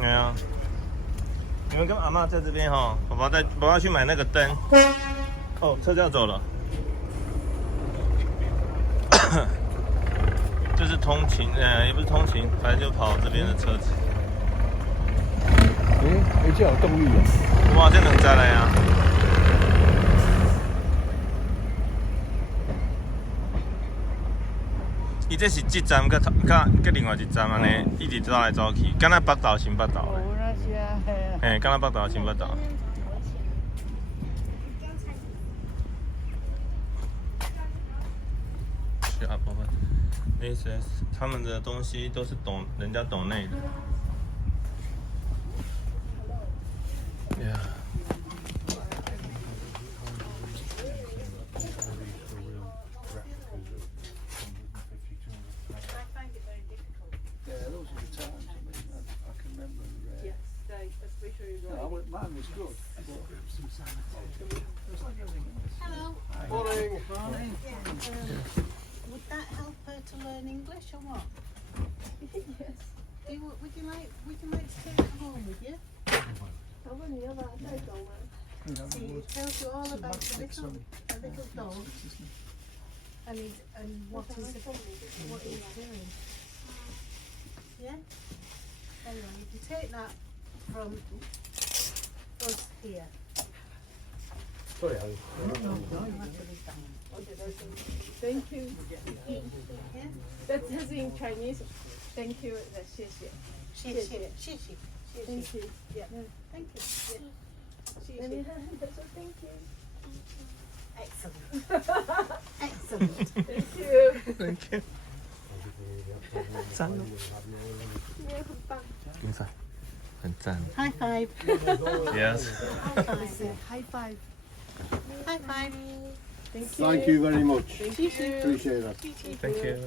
哎呀，你们跟阿嬷在这边哈，爸爸去买那个灯。哦，车子要走了。这是通勤，也不是通勤，反正就跑这边的车子。你这有动力啊！哇，这能再来啊！伊这是这站，甲另外一站安尼，一直走来走去，敢若北投新北投的。嘿，敢若北投新北投。是啊，宝贝。他们的东西都是人家懂内的。Yeah. Mine was good. Hello. Morning. Morning. Would that help her to learn English or what? Yes. Would you like to take it home with you? See, it tells you all about a little dog and what he's doing. Yeah? Anyway, you can take that from us here. Sorry, Thank you. Yeah? That says in Chinese. Thank you. 谢谢。谢谢。Thank you. Yeah. Thank you. Yeah. 谢谢。 Thank you. Excellent. Excellent. Thank you. Thank you. 赞哦，你也很棒。精彩，很赞。 High five. Yes. High five. High five. Thank you. Thank you very much. Thank you. Appreciate that. Thank you.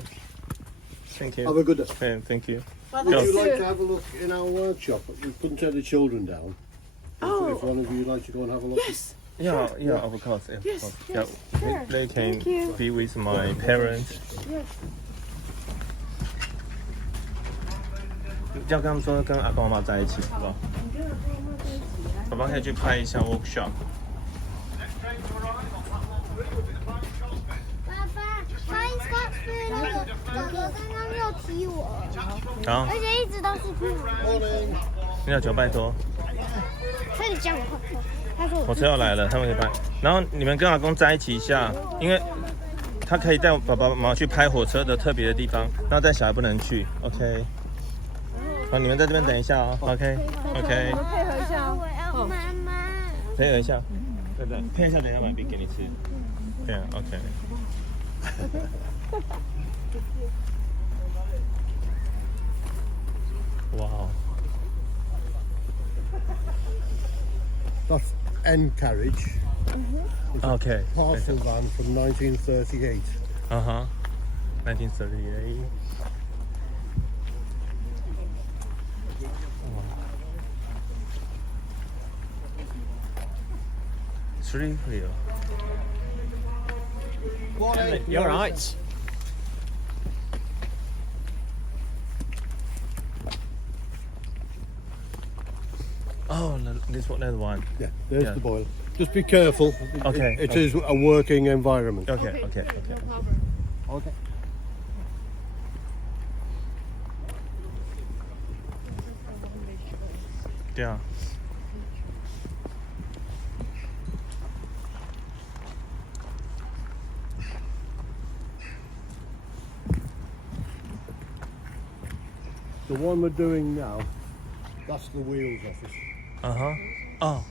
Thank you. Have a good day. Yeah, thank you. Well, Would that's you like to have a look in our workshop? We couldn't take the children down. Oh. If one of you would like to go and have a look. Yes. Yeah, of course. Yeah, Yes, of course. yes, Yeah, sure. they can Thank you. be with my parents. Yes. 要跟他们说跟阿公阿妈在一起，好不好？爸爸可以去拍一下 workshop。爸爸，欢迎 Scotsman 那个哥哥刚刚又踢我，好，而且一直都是踢我。你要求拜托，所以你讲我，他说火车要来了，他们可以拍。然后你们跟阿公在一起一下，因为他可以带爸爸妈妈去拍火车的特别的地方，然后带小孩不能去。OK。好，你们在这边等一下哦。OK。我配合一下我要妈妈。配合一下，对对，配合一下，等一下买饼给你吃。对啊 ，OK。哇哦。 That's end carriage. Okay. Parcel van from 1938. 1938. Three wheel. You're right. Oh, this one, that one. Yeah, there's Yeah. the boiler. Just be careful. Okay. It is a working environment. Okay. No problem. Okay. Yeah. The one we're doing now, that's the wheels office. Oh.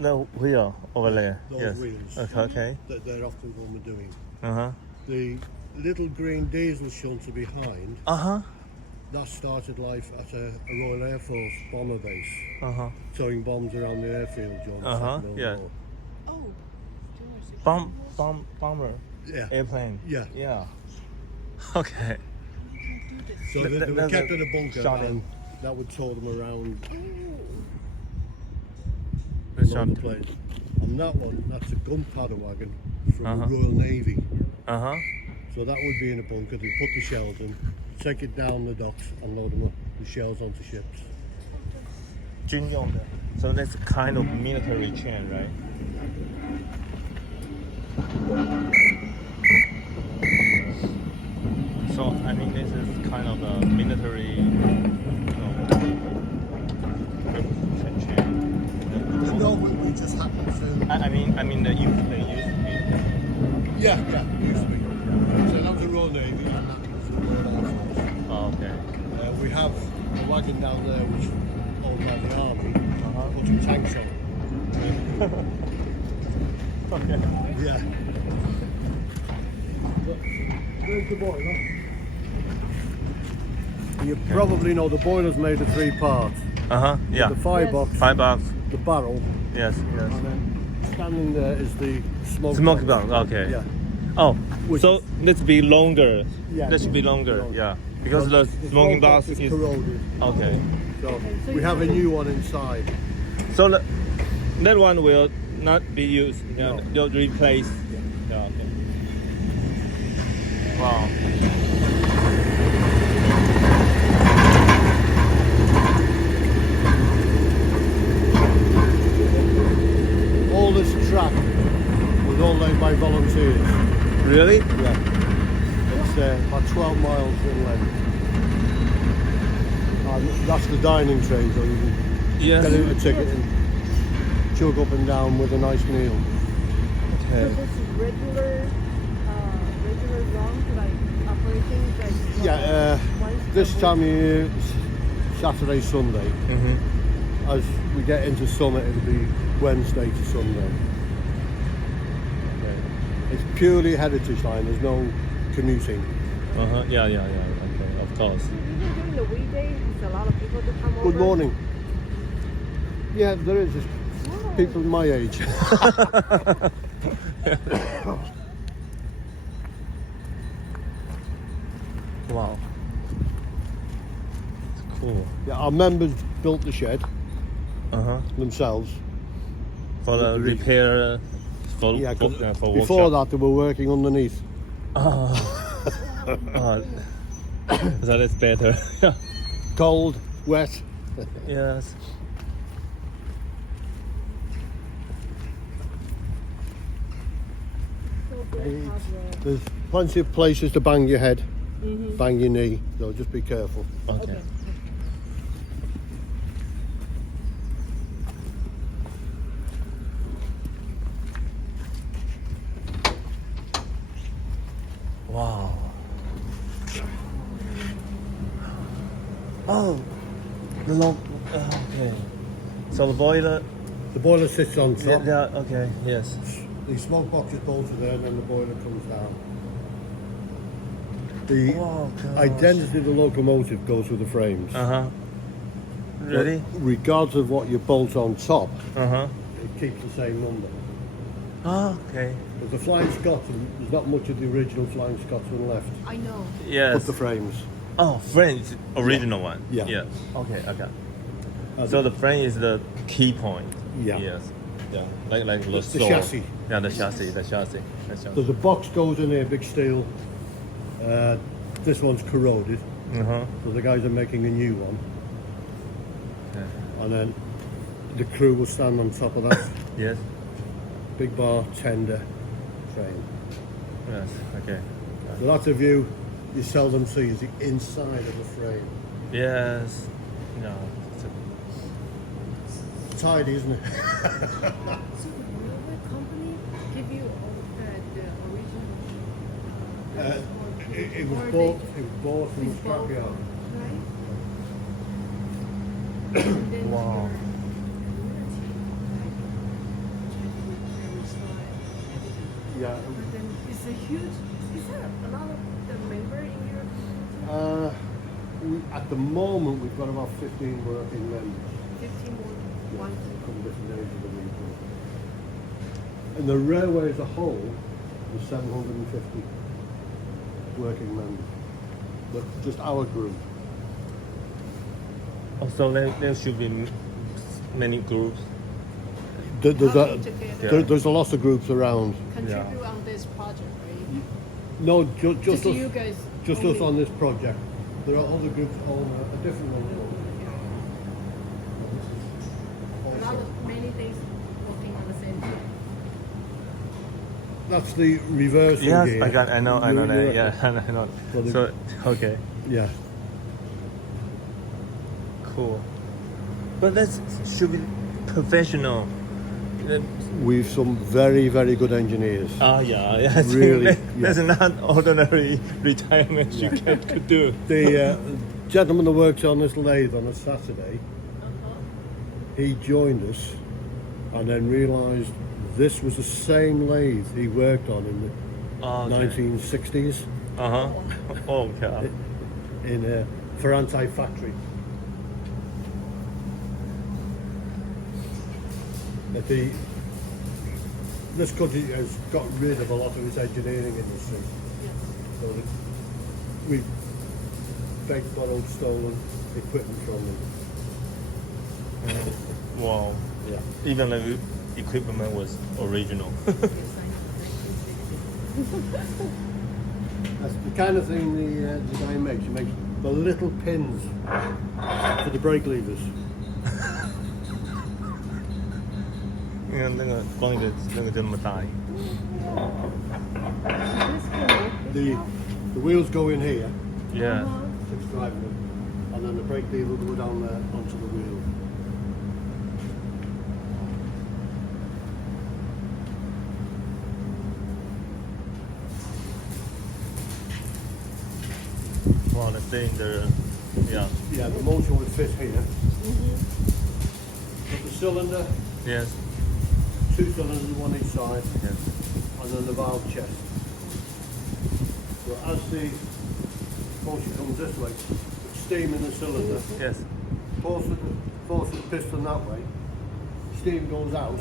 The wheel over there. Those Yes. wheels. Okay. They're often the one we're doing. Uh-huh. The little green diesel shunter behind, Uh-huh. that started life at a Royal Air Force bomber base, Uh-huh. throwing bombs around the airfield during the Uh-huh, Second World yeah. War. Bomber. Yeah. Airplane. Yeah. Yeah. Okay. So they were That's kept a in a bunker shot and in. that would tow them around The all the shot. place. And that one, that's a gunpowder wagon from Uh-huh. the Royal Navy. Uh-huh. So that would be in a bunker, they put the shells in, take it down the docks and load them up, the shells onto ships. 军用的 So that's kind of military chain, right? So I mean, this is kind of a military, chain. No, we just happen to. I mean, they used to be. Yeah, used to be. So that was the Royal Navy, and that was the Royal Air Force. Oh, okay. We have a wagon down there which owned by the army. Put some tanks on. Okay. Yeah. Where's the boiler? You probably know the boiler's made of 3 parts. Yeah. The firebox, Firebox. the barrel, Yes. and then standing there is the smoke. Smoke box. Okay. Yeah. Oh, Which- so let's be longer. Yeah, That should be longer. longer. Yeah. Because the The smoking smoke box is is corroded. okay. So we have a new one inside. So that one will not be used. No. You'll replace. Yeah. Okay. Wow. All this track was all laid by volunteers. Really? Yeah. It's about 12 miles in length. And that's the dining train, so you can Yes. get out a ticket and chug up and down with a nice meal. So Okay. this is regular run, like operating, like Yeah, once this a week? time of year, it's Saturday, Sunday. Mm-hmm. As we get into summer, it'll be Wednesday to Sunday. Okay. It's purely heritage line, there's no commuting. Yeah. Okay. Of course. Even during the weekdays, there's a lot of people to come over. Good morning. Yeah, there is. There's people my age. Wow. It's cool. Yeah, our members built the shed themselves. For the repair. For Yeah, 'cause for before workshop. that they were working underneath. Oh, that is better. Yeah. Cold, wet. Yes. So they have the- There's plenty of places to bang your head, bang your knee, so just be careful. Okay. Wow. Oh, the long. Okay. So the boiler. The boiler sits on top. Yeah. Okay. Yes. The smoke box is bolted there, and then the boiler comes down. The Oh, gosh. identity of the locomotive goes with the frames. Ready? Regardless of what you bolt on top, Uh-huh. it keeps the same number. Okay. But the Flying Scotsman, there's not much of the original Flying Scotsman left. I know. Yes. But the frames. Oh, frame is original one. Yeah. Yes. Okay. So the frame is the key point. Yeah. Yes. Yeah. Like the The sword. chassis. Yeah, the chassis. There's a box goes in here, big steel. This one's corroded, Uh-huh. so the guys are making a new one. Yeah. And then the crew will stand on top of that. Yes. Big bar, tender frame. Yes. Okay. So that's a view you seldom see, is the inside of the frame. Yes. No. It's tidy, isn't it? So the railway company give you all the original. It was bought from the scrapyard. Right? And then Wow. Yeah. But then it's a huge. Is there a lot of the member in your community? At the moment, we've got about 15 working members 15 more ones. from different areas of the region. And the railway as a whole is 750 working members. But just our group. Oh, so there should be many groups. There's Working together. Yeah. there's a lot of groups around. Contribute on this project, right? No, Just just you us, guys. just only. us on this project. There are other groups own a different one. A lot of many days working on the same thing. That's the reversing Yes, gear. I know that. Yeah, I know. For the- So okay, Yeah. cool. But that should be professional. We've some very, very good engineers. Yeah. I think Really, that's not ordinary retirement you could do. The gentleman that works on this lathe on a Saturday, he joined us and then realised this was the same lathe he worked on in the 1960s Okay. in a Ferrante factory. This country has got rid of a lot of its engineering industry. So we've faked, borrowed, stolen equipment from them. Wow. Yeah. Even the equipment was original. That's the kind of thing the guy makes. He makes the little pins for the brake levers. 因为那个光的那个这么大。 The wheels go in here, Yeah. it's driving them, and then the brake lever will go down there onto the wheel. Wow, the cylinder. Yeah. Yeah, the motor would fit here. But the cylinder, Yes. 2 cylinders, one each side, Yes. and then the valve chest. So as the motion comes this way, it's steam in the cylinder, Yes. force the piston that way, steam goes out,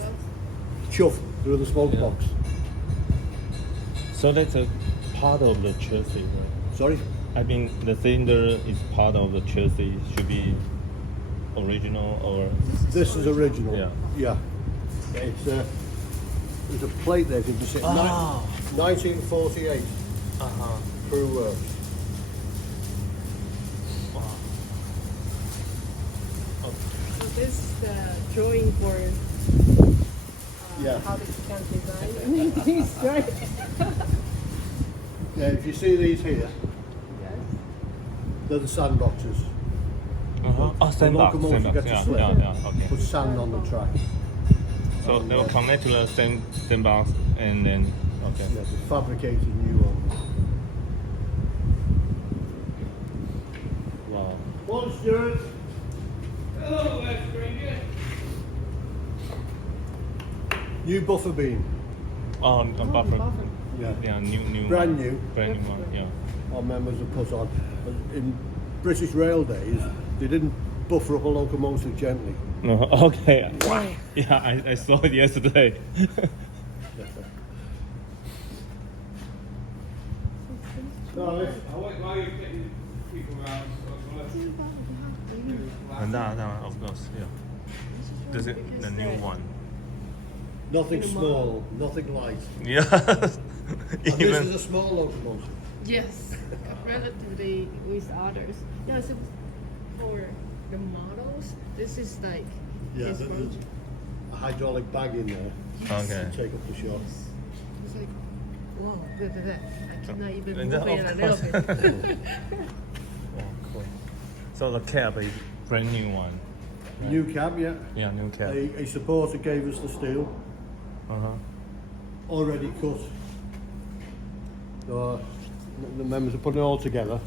chuff through the smoke box. So that's a part of the chassis, right? Sorry? I mean, the cylinder is part of the chassis. Should be original or This is original. Yeah. Yeah. It's there's a plate there, you can see. Ah. 1948 Crew Works. Wow. So this is the drawing board. Yeah. How they can design things, right? Yeah, if you see these here, Yes. they're the sandboxes. Oh, The sandbox. locomotive gets a Yeah, slip. yeah. Okay. Put sand on the track. So they will connect to the sandbox and then okay. Yeah, they're fabricating new ones. Wow. One, Stuart. New buffer beam. Oh, a buffer. Yeah. Yeah, new. Brand new. Brand new one. Yeah. Our members have put on. In British Rail days, they didn't buffer up a locomotive gently. No. Okay. Yeah, I saw it yesterday. No, And that, of course, yeah. This is the new one. nothing small, nothing light. Yeah. And this is Even a small locomotive. Yes, relatively with others. Yeah, so for the models, this is like Yeah, this there's one. a hydraulic bag in there okay. to take up the shot. It's like, whoa, I cannot even And move then, it of a little course. bit. Oh, cool. So the cab is brand new one. Right? New cab, yeah. Yeah, new cab. A supporter gave us the steel, already cut. So the members are putting it all together.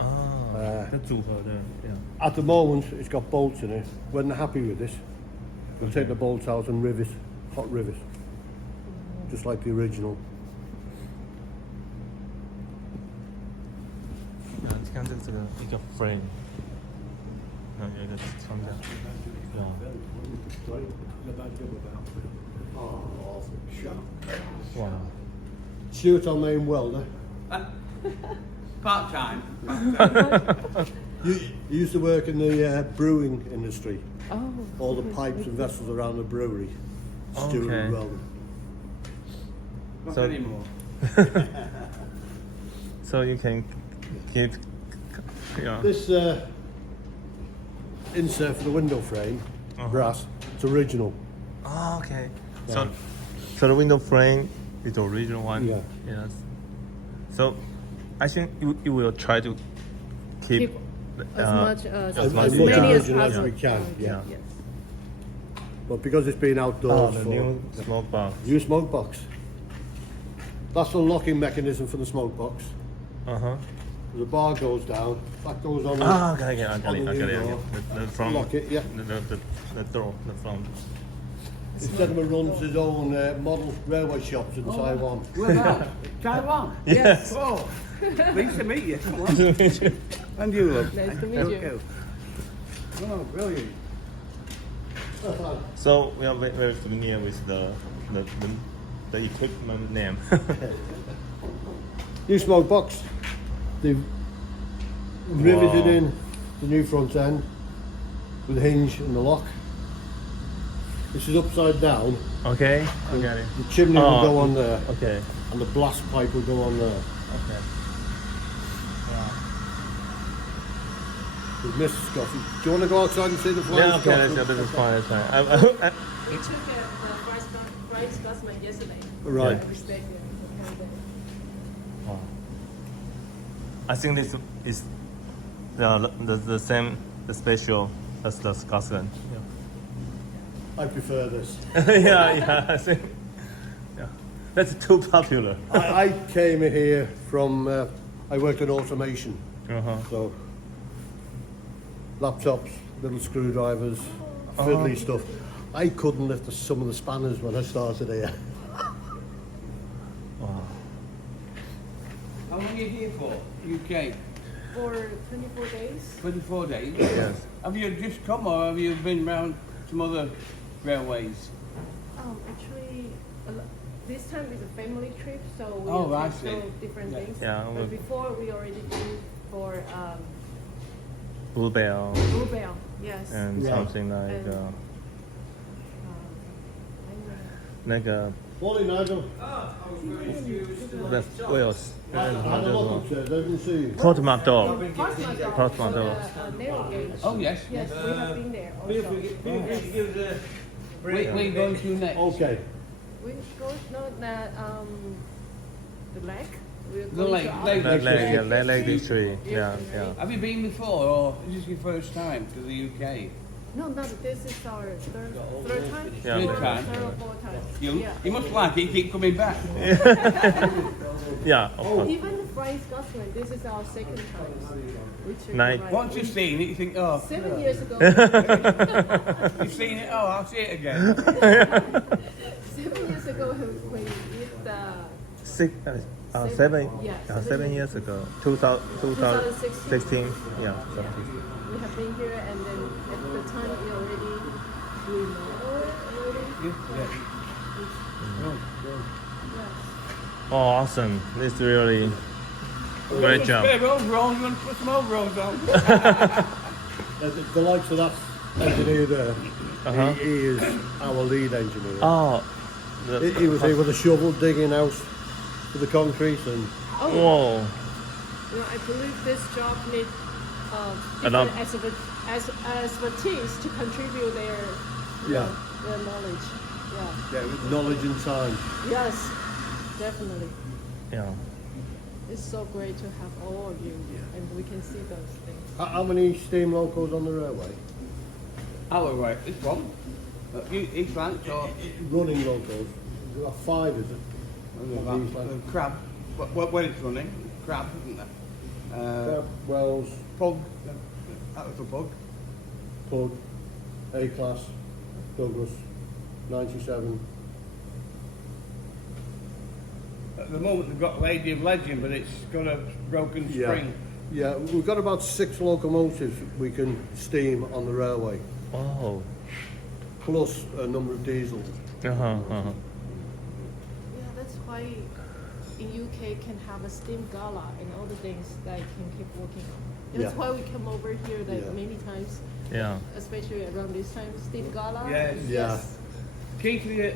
The 组合的, yeah. At the moment, it's got bolts in it. When they're happy with this, we'll take the bolts out and rivet, hot rivet, just like the original. 你看这个一个 frame， 有一个窗架，对啊， 哇， Stuart, our main welder. Part time. You used to work in the brewing industry. Oh. All the pipes and vessels around the brewery. Stuart Okay. and welding. Not So- anymore. So you can Yeah. This insert for the window frame, brass, it's original. Oh, okay. So the window frame is the original one. Yeah. Yes. So I think you will try to keep as much As as much many as original as possible. we can, yeah. Yes. But because it's been outdoors the for new smoke box. new smoke box. That's the locking mechanism for the smoke box. Uh-huh. The bar goes down, that goes on. Ah, okay, I got on it. the I got new it. door. The front. Lock it, yeah. The door, the front. The gentleman runs his own model railway shops in Taiwan. Where about? Taiwan? Yes. Oh, pleased to meet you. And you, love. Nice to meet you. Oh, brilliant. So we are very familiar with the equipment name. New smoke box. They've riveted in the new front end with the hinge and the lock. This is upside down. Okay, I got it. The chimney will go on there, Okay. and the blast pipe will go on there. Okay. With Mr. Scotty. Do you want to go outside and see the flying Yeah, okay, Scotsman? that's fine, that's fine. We took the Flying Scotsman yesterday. Right. We stayed there. I think this is the same, the special as the Scotsman. I prefer this. Yeah, I think. Yeah. That's too popular. I came here from, I worked in automation. Uh-huh. So, laptops, little screwdrivers, fiddly stuff. I couldn't lift some of the spanners when I started here. How long are you here for? UK? For 24 days. 24 days? Yes. Have you just come or have you been round some other railways? Actually, this time is a family trip, so we Oh, I take see. so different things. Yeah, But well- before we already did for Bluebell Bluebell, yes. and something like And- like Morning, Nigel. that's Wales. I had a look upstairs, I didn't see you. Portmanteau. Portmanteau. Portmanteau. Narrow gauge. Oh, yes. Yes, we have been there also. Where are you going to next? Okay. We go the lake. We're The going lake, to lake. Lake District. Yeah, yeah. Have you been before or is this your first time to the UK? No, this is our third time. Yeah, Third time. Third or fourth time. You Yeah. must like it, keep coming back. Yeah, of course. Even the Flying Scotsman, this is our second time. Nice. Once you've seen it, you think, oh, 7 years ago. you've seen it, oh, I'll see it again. 7 years ago, when with the 7 years ago. 2016. Yeah. we have been here, and then at the time we already remodeled it already. Oh, awesome. This is really great job. Spare overalls, you want to put some overalls on? The likes of that engineer there, Uh-huh. he is our lead engineer. Oh. He was here with a shovel digging out for the concrete and Whoa. I believe this job needs Enough. different expertise to contribute their their knowledge. Yeah. with knowledge and time. Yes, definitely. Yeah. It's so great to have all of you, and we can see those things. How many steam locos on the railway? Our way, this one. East Lancs or Running locos. There are 5, is it? crab. When it's running, crab, isn't there? Wells, Pug. That was a pug. Pug, A-Class, Douglas, 97. At the moment they've got Lady of Legend, but it's got a broken spring. Yeah, we've got about 6 locomotives we can steam on the railway, Oh. plus a number of diesels. Uh-huh. Uh-huh. Yeah, that's why in UK can have a steam gala and all the things that can keep working on. That's Yeah. why we come over here like Yeah. many times, Yeah. especially around this time. Steam gala. Yes. Yeah. Keighley,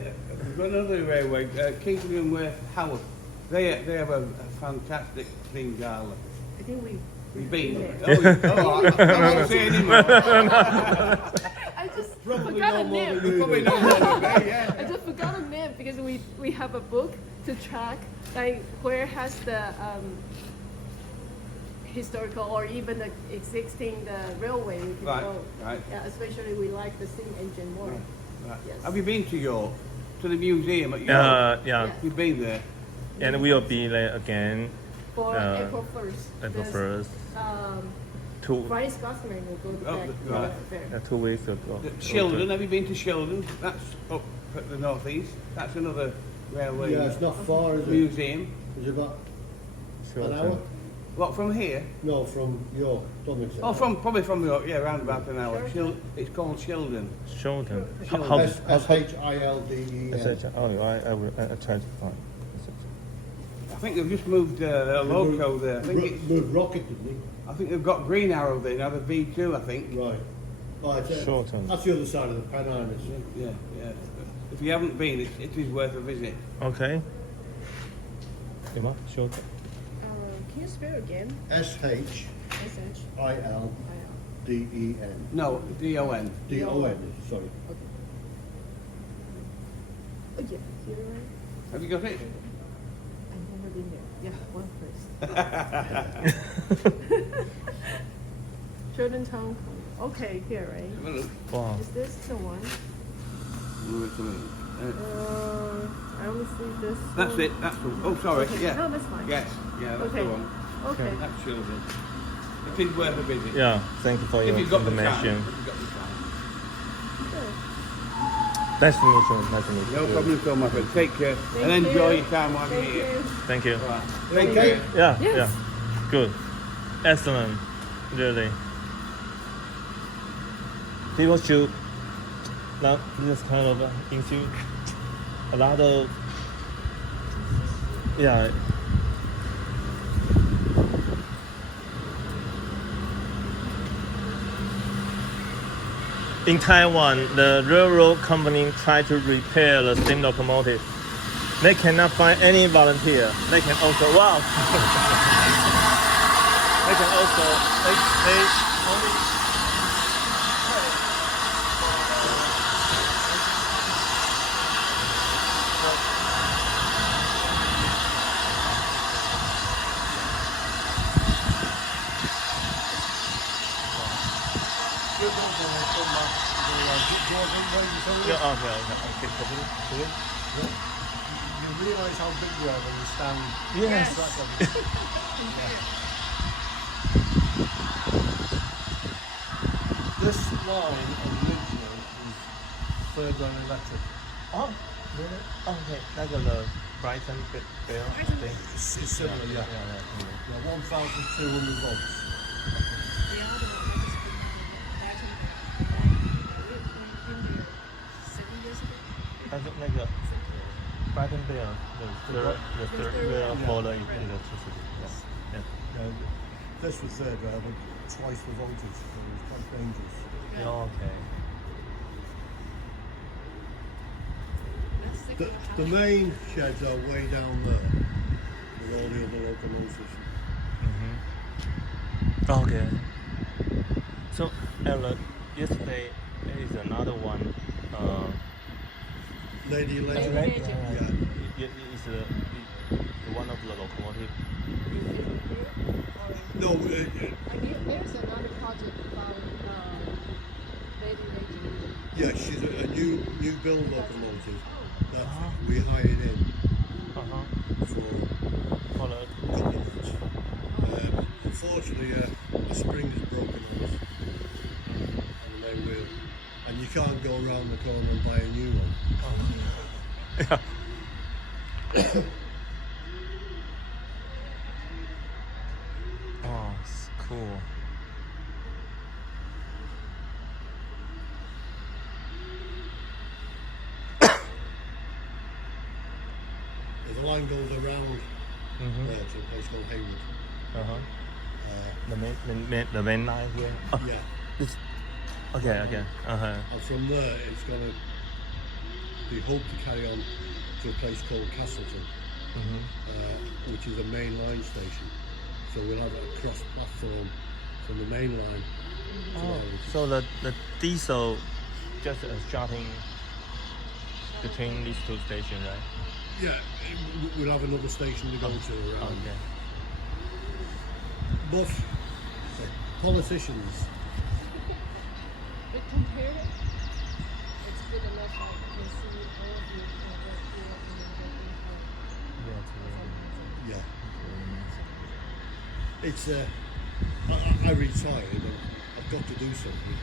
we've got another railway, Keighley and Howard. They have a fantastic steam gala. I think we You've been. Oh, I won't say anymore. I just Probably forgot no a more name. than You probably know more than me, yeah. I just forgot a name because we have a book to track like where has the historical or even the existing the railway we can Right, go. right. Yeah, especially we like the steam engine more. Right. Yes. Have you been to York? To the museum at York? Yeah. You've been there? And we'll be there again For April 1st. April there's, 1st. Brian Scotsman will go back to right. there. 2 weeks ago. Shildon, have you been to Shildon? That's up at the northeast. That's another railway Yeah, it's not far, is it? museum. Is it about Sure, an hour? What, from here? No, from York. Don't think so. Oh, probably from York, yeah, around about an hour. It's called Shildon. Shildon. S-H-I-L-D-E-N. I tried to find. I think they've just moved a loco there. Moved Rocket, didn't I think they've got Green Arrow there now, the V2, I think. he? Right. Oh, Shorten. that's the other side of the Pennines. Yeah, yeah. If you haven't been, it is worth a visit. Okay. Shildon. Can you spell again? S-H-I-L-D-E-N. No, D-O-N. D-O-N, sorry. Oh yeah, here right? Have you got it? I've never been there. Yeah, one place. Children Town. Okay, here, right? Have a look. Wow. Is this the one? Let's have a look. I only see this. That's one. it, that's the Oh, sorry, Okay. yeah. No, that's fine. Yes, yeah, that's Okay. the one. Okay. That's Shildon. It is worth a visit. Yeah, thank you for If your you've got the time. information. If you've got the time. Nice to meet you. Nice to meet you. No problem at all, my friend. Take care Thank and enjoy you. your time while you're Thank here. you. Thank you. Right. Okay. Take care. Yeah, Yes. yeah. Good. Excellent. Really. People should not this kind of issue. A lot of yeah. In Taiwan, the railroad company tried to repair the steam locomotive. They cannot find any volunteer. They can also wow. They can also they only yeah, okay. You realise how big you are when you stand. Yes. This line originally was third line electric. Oh, really? Okay, like the Brighton Bell thing. It's similar, yeah. Yeah, 1,200 volts. I don't like the Brighton Bell, the third rail for the electricity. Yeah. This was third rail, but twice the voltage, so it was quite dangerous. Yeah, okay. The main sheds are way down there, with all the other locomotives. Okay. So, Ella, yesterday there is another one. Lady Legend. Is the one of the locomotive. No, There's another project about Lady Legend. yeah, she's a new build locomotive that we hired in for For the compliments. Unfortunately, the spring is broken on it, and they will, and you can't go around the corner and buy a new one. yeah. Oh, it's cool. The line goes around there to a place called Hayward. The main line here. Oh, Yeah, it's okay. and from there it's going to be hoped to carry on to a place called Castleton, which is a main line station So we'll have a cross platform from the main line. Oh, so the diesel just starting between these two stations, right? Yeah, we'll have another station to go to around. Okay. But politicians, But compared, it's good enough that you can see all of you kind of work here and then working hard. Yeah, it's really it's nice. I retired and I've got to do something.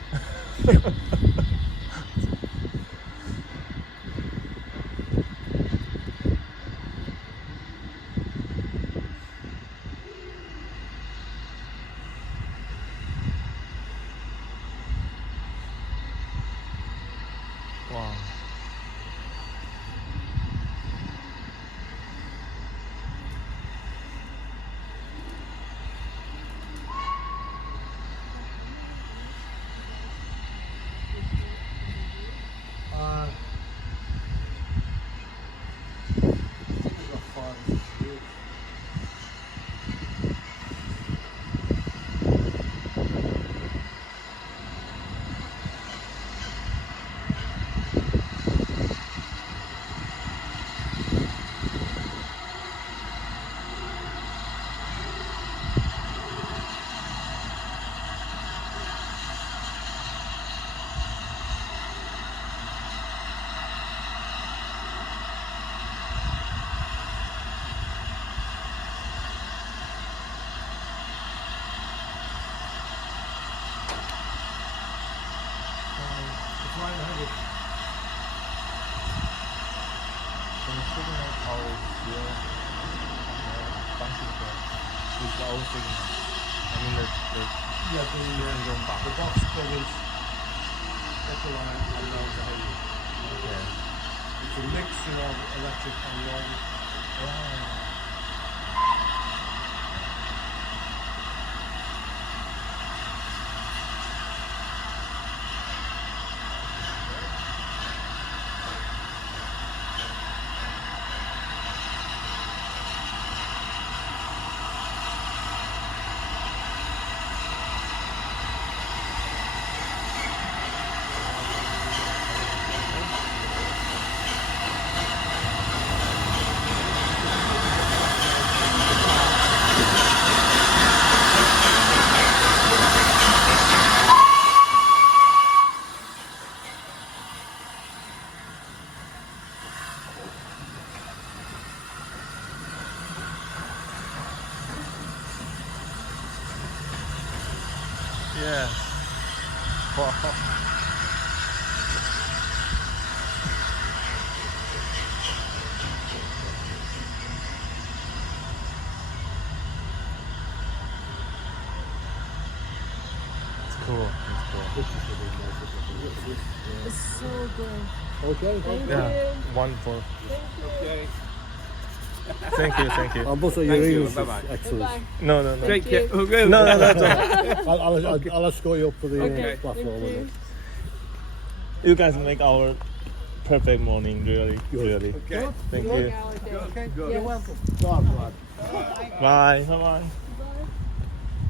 Wow. The old signal. I mean The box covers upper line and down to heavy. Okay. It's a mixture of electric and non. Yeah. Wow. It's cool. It's so good. Okay. Thank Yeah. you. Wonderful. Thank you. Okay. Thank you. Thank you. I must say your Thank you. English is Bye-bye. excellent. Bye. No, no, no. Take care. you. Okay. No, no, no, no. I'll escort you up to the Okay. platform. Thank you. You guys make our perfect morning. Really, really. Okay. Thank Work you. out there. Okay. Good. Yes. Bye. Bye. Bye.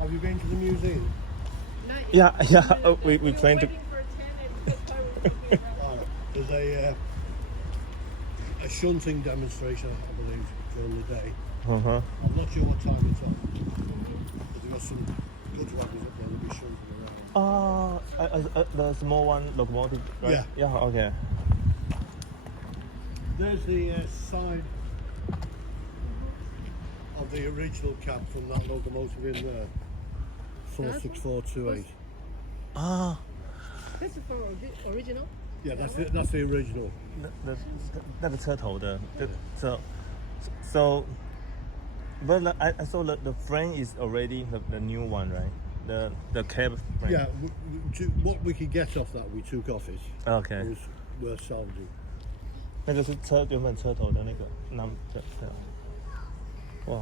Have you been to the museum? Not yet. Yeah, yeah. We We're plan to. waiting for 10 and the car will be here around. There's a shunting demonstration, I believe, during the day. Uh-huh. I'm not sure what time it's on. But they've got some good wagons up there that'll be shunting around. The small one locomotive, right? Yeah. Yeah, okay. There's the sign of the original cab from that locomotive in there. 46428. Ah, This is for original? Yeah, that's the original. 那个车头的 so but I saw the frame is already the new one, right? The cab frame. Yeah, what we could get off that, we took off it. Okay. It was worth salvaging. 那个是原本车头的那个对。哇。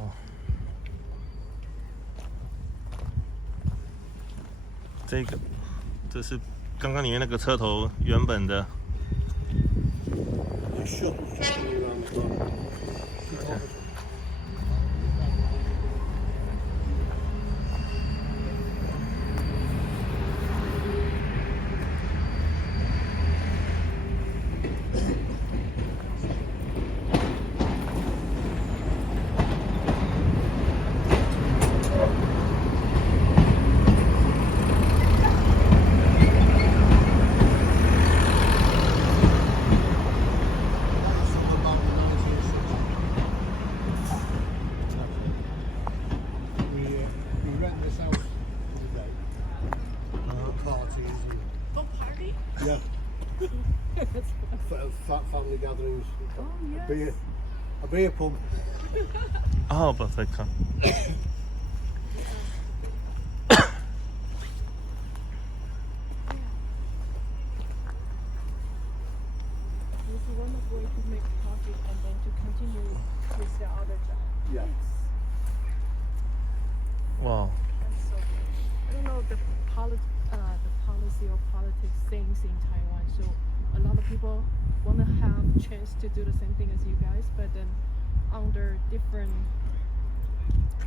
这是刚刚里面那个车头原本的。The shuttle's just coming around the corner. Yeah. Fat family gatherings. Oh, yes. A beer pub. Oh, perfect. This is one of the ways to make profit and then to continue with the other job. Yeah. Wow. That's so good. I don't know the policy or politics things in Taiwan. So a lot of people want to have chance to do the same thing as you guys, but then under different,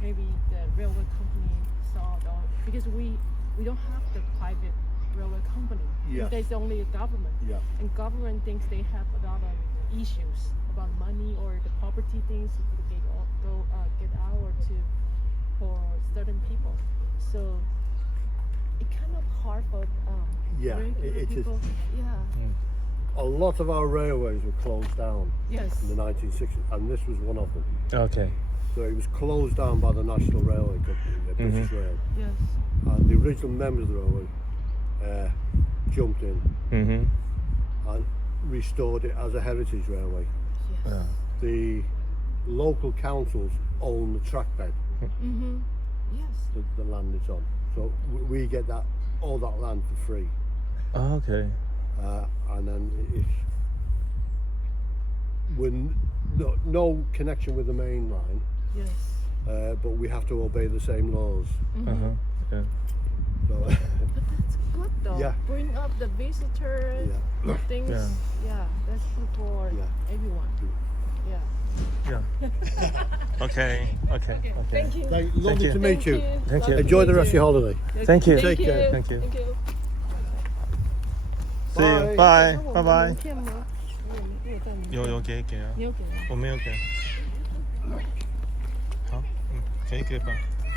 maybe the railway company thought, or because we don't have the private railway company. Yeah. There's only a government. Yeah. And government thinks they have a lot of issues about money or the property things to get out or to for certain people. So it kind of hard for Yeah, regular it is. people. Yeah. A lot of our railways were closed down Yes. in the 1960s, and this was one of them. Okay. So it was closed down by the National Railway Company, the British Rail. Yes. And the original members of the railway jumped in and restored it as a heritage railway. Yes. Yeah. The local councils own the track bed, Yes. the land it's on. So we get all that land for free. Oh, okay. And then it's no connection with the main line, Yes. but we have to obey the same laws. Yeah. So, But that's good though. Yeah. Bring up the visitors, things. Yeah. Yeah. That's good for Yeah. everyone. Yeah. Yeah. Okay. Thank you. lovely to meet you. Thank you. Enjoy the rest of your holiday. Thank you. Take care. Thank you. Thank you. See you. Bye. Bye bye. 片吗？我有带名片。有给啊，你有给吗？我没有给。好，给吧。